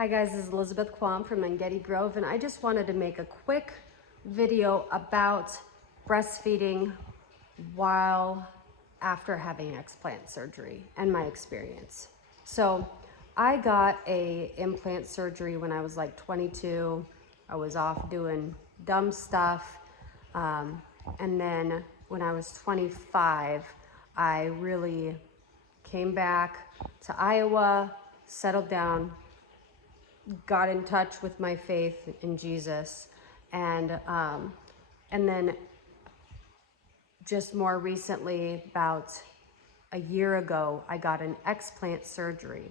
Hi guys, this is Elizabeth Quam from Getty Grove, and I just wanted to make a quick video about breastfeeding while after having explant surgery and my experience. So I got a implant surgery when I was like 22. I was off doing dumb stuff. And then when I was 25, I really came back to Iowa, settled down, got in touch with my faith in Jesus, and then just more recently, about a year ago, I got an explant surgery.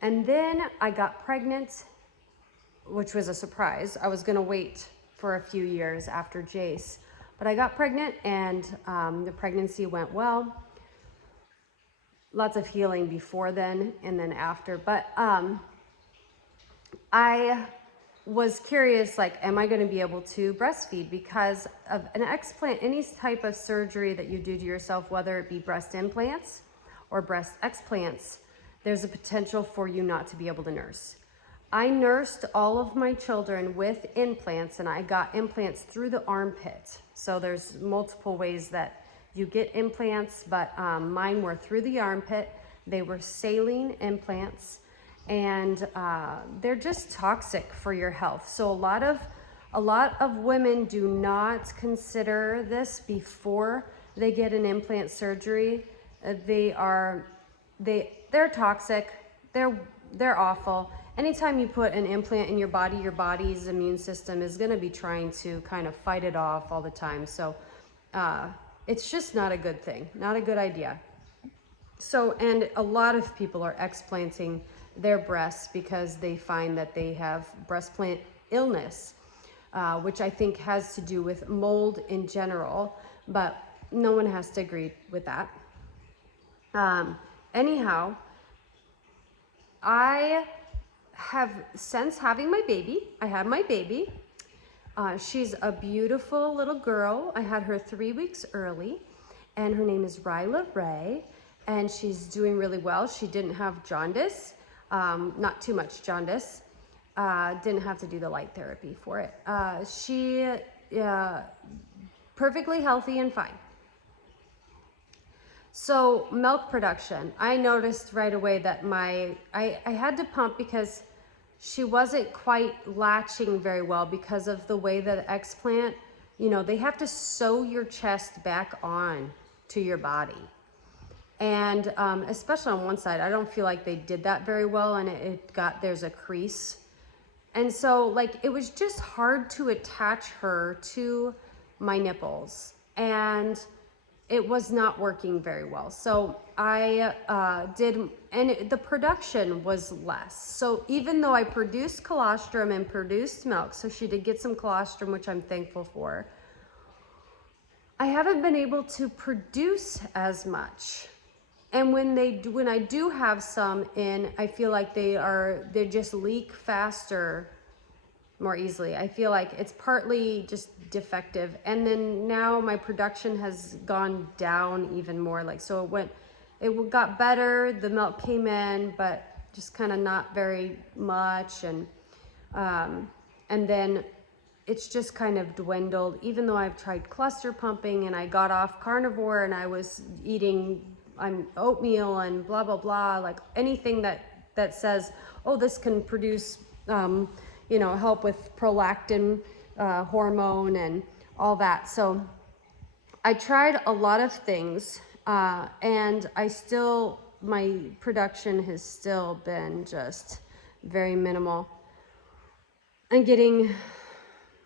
And then I got pregnant, which was a surprise. I was gonna wait for a few years after Jace, but I got pregnant, and the pregnancy went well. Lots of healing before then and then after, but I was curious, like, am I going to be able to breastfeed? Because of an explant, any type of surgery that you do to yourself, whether it be breast implants or breast explants, there's a potential for you not to be able to nurse. I nursed all of my children with implants, and I got implants through the armpit. So there's multiple ways that you get implants, but mine were through the armpit. They were saline implants, and they're just toxic for your health. So a lot of women do not consider this before they get an implant surgery. They're toxic. They're awful. Anytime you put an implant in your body's immune system is going to be trying to kind of fight it off all the time. So it's just not a good thing, not a good idea. So, and a lot of people are explanting their breasts because they find that they have breast plant illness, which I think has to do with mold in general, but no one has to agree with that. Anyhow, I have, since having my baby, I had my baby. She's a beautiful little girl. I had her 3 weeks early, and her name is Ryla Ray, and she's doing really well. She didn't have jaundice, not too much jaundice. Didn't have to do the light therapy for it. She perfectly healthy and fine. So milk production, I noticed right away that I had to pump because she wasn't quite latching very well because of the way that explant, they have to sew your chest back on to your body. And especially on one side, I don't feel like they did that very well, and there's a crease. And so like, it was just hard to attach her to my nipples, and it was not working very well. So I the production was less. So even though I produced colostrum and produced milk, so she did get some colostrum, which I'm thankful for, I haven't been able to produce as much. And when I do have some in, I feel like they just leak faster, more easily. I feel like it's partly just defective, and then now my production has gone down even more. Like, so it got better, the milk came in, but just kind of not very much, and then it's just kind of dwindled, even though I've tried cluster pumping, and I got off carnivore, and I was eating oatmeal and blah blah blah, like anything that says, oh, this can produce help with prolactin hormone and all that. So I tried a lot of things, and my production has still been just very minimal and getting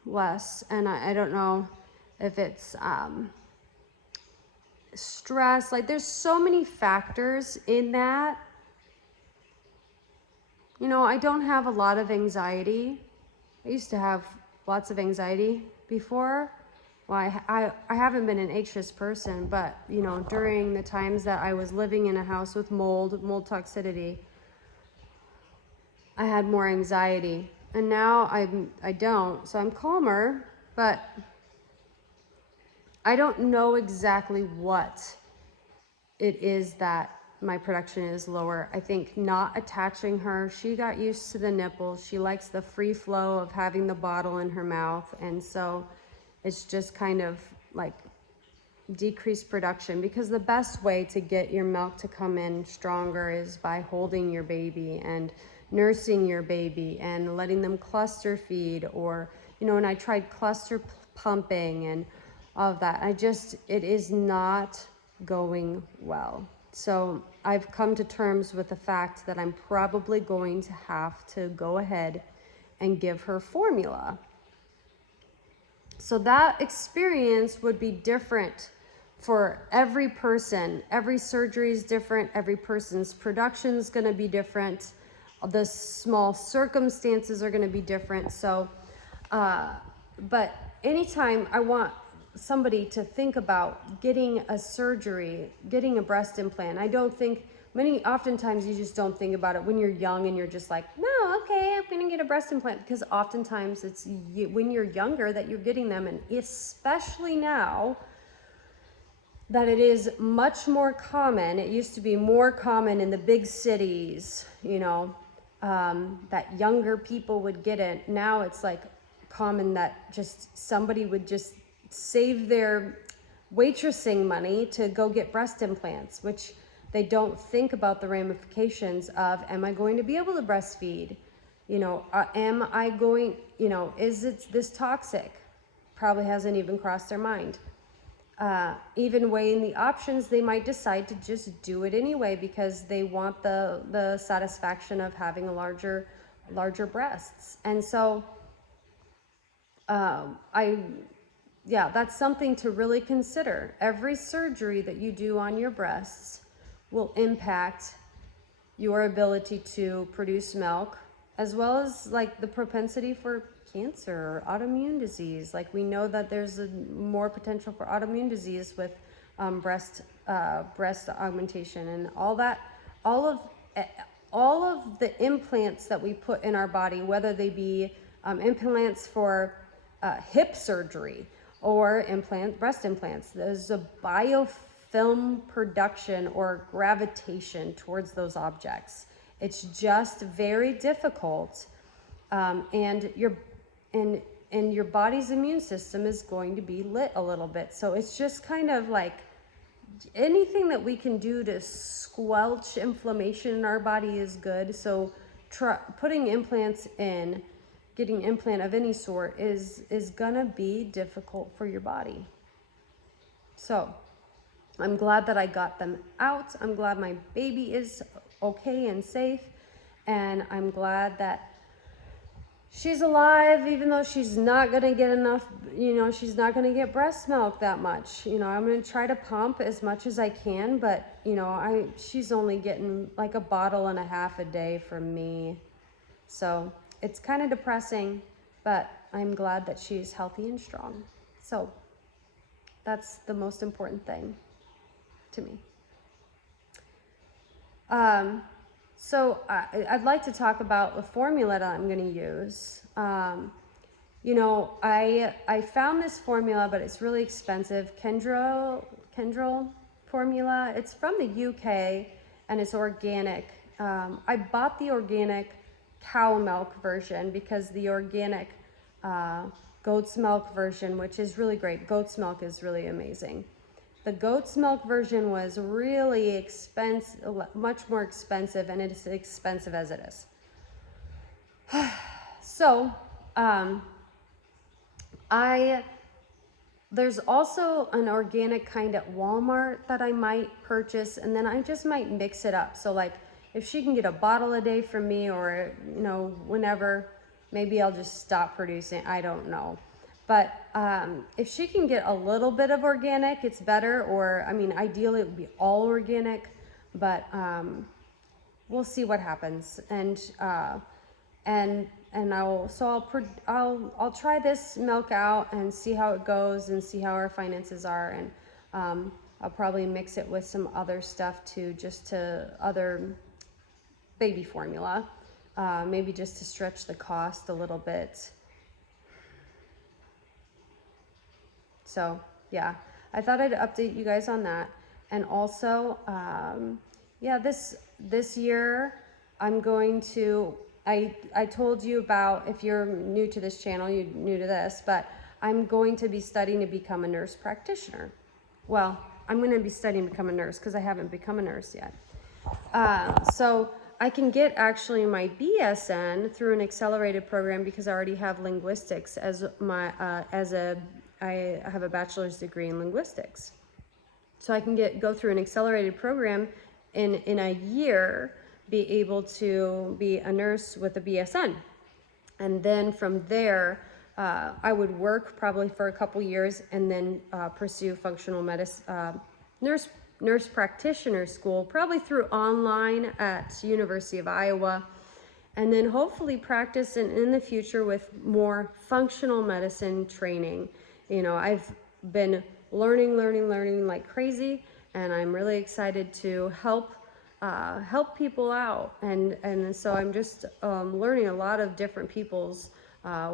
less. And I don't know if it's stress. Like, there's so many factors in that. I don't have a lot of anxiety. I used to have lots of anxiety before. Well, I haven't been an anxious person, but, during the times that I was living in a house with mold toxicity, I had more anxiety. And now I don't, so I'm calmer, but I don't know exactly what it is that my production is lower. I think not attaching her, she got used to the nipple. She likes the free flow of having the bottle in her mouth. And so it's just kind of like decreased production, because the best way to get your milk to come in stronger is by holding your baby and nursing your baby and letting them cluster feed, or, you know, and I tried cluster pumping and all of that. It is not going well. So I've come to terms with the fact that I'm probably going to have to go ahead and give her formula. So that experience would be different for every person. Every surgery is different. Every person's production is going to be different. The small circumstances are going to be different. So, but anytime I want somebody to think about getting a surgery, getting a breast implant, I don't think oftentimes you just don't think about it when you're young and you're just like, no, okay, I'm gonna get a breast implant, because oftentimes it's when you're younger that you're getting them, and especially now that it is much more common. It used to be more common in the big cities, you know, that younger people would get it. Now it's like common that just somebody would just save their waitressing money to go get breast implants, which they don't think about the ramifications of, am I going to be able to breastfeed? You know, am I going, you know, is it this toxic? Probably hasn't even crossed their mind. Even weighing the options, they might decide to just do it anyway because they want the satisfaction of having a larger breasts. And so, yeah, that's something to really consider. Every surgery that you do on your breasts will impact your ability to produce milk, as well as like the propensity for cancer or autoimmune disease. Like, we know that there's more potential for autoimmune disease with breast augmentation and all that. All of the implants that we put in our body, whether they be implants for hip surgery or breast implants, there's a biofilm production or gravitation towards those objects. It's just very difficult, and your body's immune system is going to be lit a little bit. So it's just kind of like anything that we can do to squelch inflammation in our body is good. So putting implants in, getting implant of any sort is gonna be difficult for your body. So I'm glad that I got them out. I'm glad my baby is okay and safe. And I'm glad that she's alive, even though she's not gonna get enough, you know, she's not gonna get breast milk that much. You know, I'm gonna try to pump as much as I can, but you know, she's only getting like a bottle and a half a day from me. So it's kind of depressing, but I'm glad that she's healthy and strong. So that's the most important thing to me. So I'd like to talk about the formula that I'm going to use. You know, I found this formula, but it's really expensive. Kendril formula. It's from the UK and it's organic. I bought the organic cow milk version because the organic goat's milk version, which is really great. Goat's milk is really amazing. The goat's milk version was really expensive, much more expensive, and it's expensive as it is. So, there's also an organic kind at Walmart that I might purchase, and then I just might mix it up. So like, if she can get a bottle a day from me, or, you know, whenever, maybe I'll just stop producing, I don't know. But if she can get a little bit of organic, it's better. Or, I mean, ideally it would be all organic, but we'll see what happens. And I'll try this milk out and see how it goes and see how our finances are. And I'll probably mix it with some other stuff too, just to other baby formula, maybe just to stretch the cost a little bit. So yeah, I thought I'd update you guys on that. And also, Yeah, this year I'm going to, I told you about, if you're new to this channel, you're new to this, but I'm going to be studying to become a nurse practitioner. Well, I'm going to be studying to become a nurse because I haven't become a nurse yet. So I can get actually my BSN through an accelerated program because I already have linguistics as my I have a bachelor's degree in linguistics. So I can go through an accelerated program in a year, be able to be a nurse with a BSN. And then from there, I would work probably for a couple years and then pursue functional medicine, nurse practitioner school, probably through online at University of Iowa. And then hopefully practice in the future with more functional medicine training. You know, I've been learning like crazy, and I'm really excited to help people out. And so I'm just learning a lot of different people's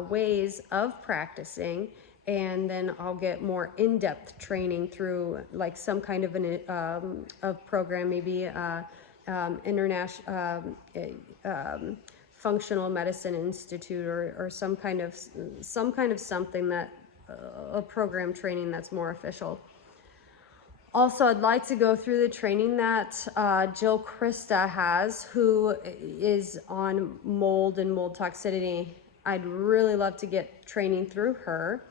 ways of practicing, and then I'll get more in-depth training through like some kind of a program, maybe international functional medicine institute, or some kind of something that a program training that's more official. Also, I'd like to go through the training that Jill Krista has, who is on mold and mold toxicity. I'd really love to get training through her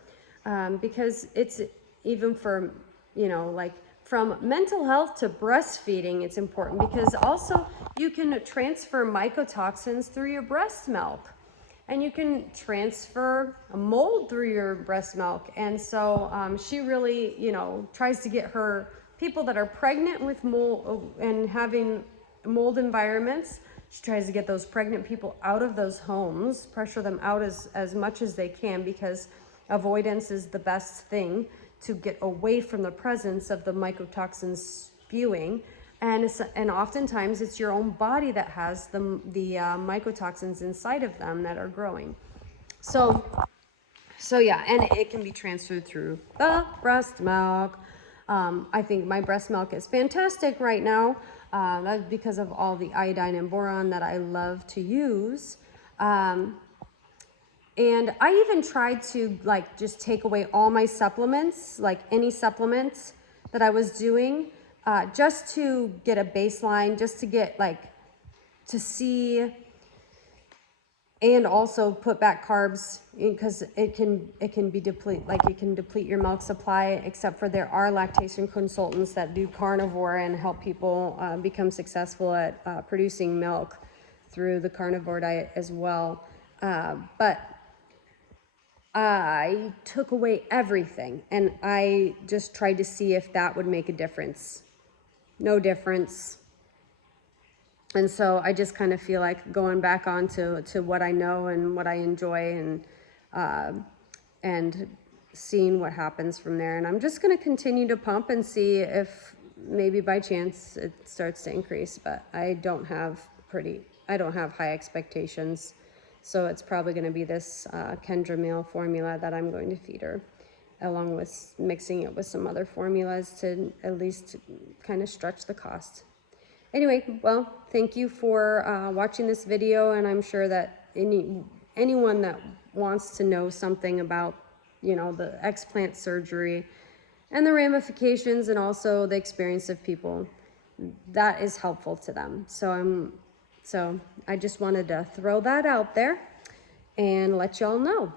because it's even for, you know, like from mental health to breastfeeding, it's important because also you can transfer mycotoxins through your breast milk. And you can transfer a mold through your breast milk. And so she really, you know, tries to get her people that are pregnant with mold and having mold environments. She tries to get those pregnant people out of those homes, pressure them out as much as they can, because avoidance is the best thing to get away from the presence of the mycotoxins spewing. And oftentimes it's your own body that has the mycotoxins inside of them that are growing. So yeah, and it can be transferred through the breast milk. I think my breast milk is fantastic right now. That's because of all the iodine and boron that I love to use. And I even tried to like just take away all my supplements, like any supplements that I was doing. Just to get a baseline, just to get like, to see, and also put back carbs, because it can be deplete, like it can deplete your milk supply, except for there are lactation consultants that do carnivore and help people become successful at producing milk through the carnivore diet as well. But I took away everything, and I just tried to see if that would make a difference. No difference. And so I just kind of feel like going back on to what I know and what I enjoy, and seeing what happens from there. And I'm just going to continue to pump and see if maybe by chance it starts to increase, but I don't have high expectations. So it's probably going to be this Kendra meal formula that I'm going to feed her, along with mixing it with some other formulas to at least kind of stretch the cost. Anyway, well, thank you for watching this video, and I'm sure that anyone that wants to know something about, you know, the explant surgery and the ramifications and also the experience of people, that is helpful to them. So I just wanted to throw that out there and let y'all know.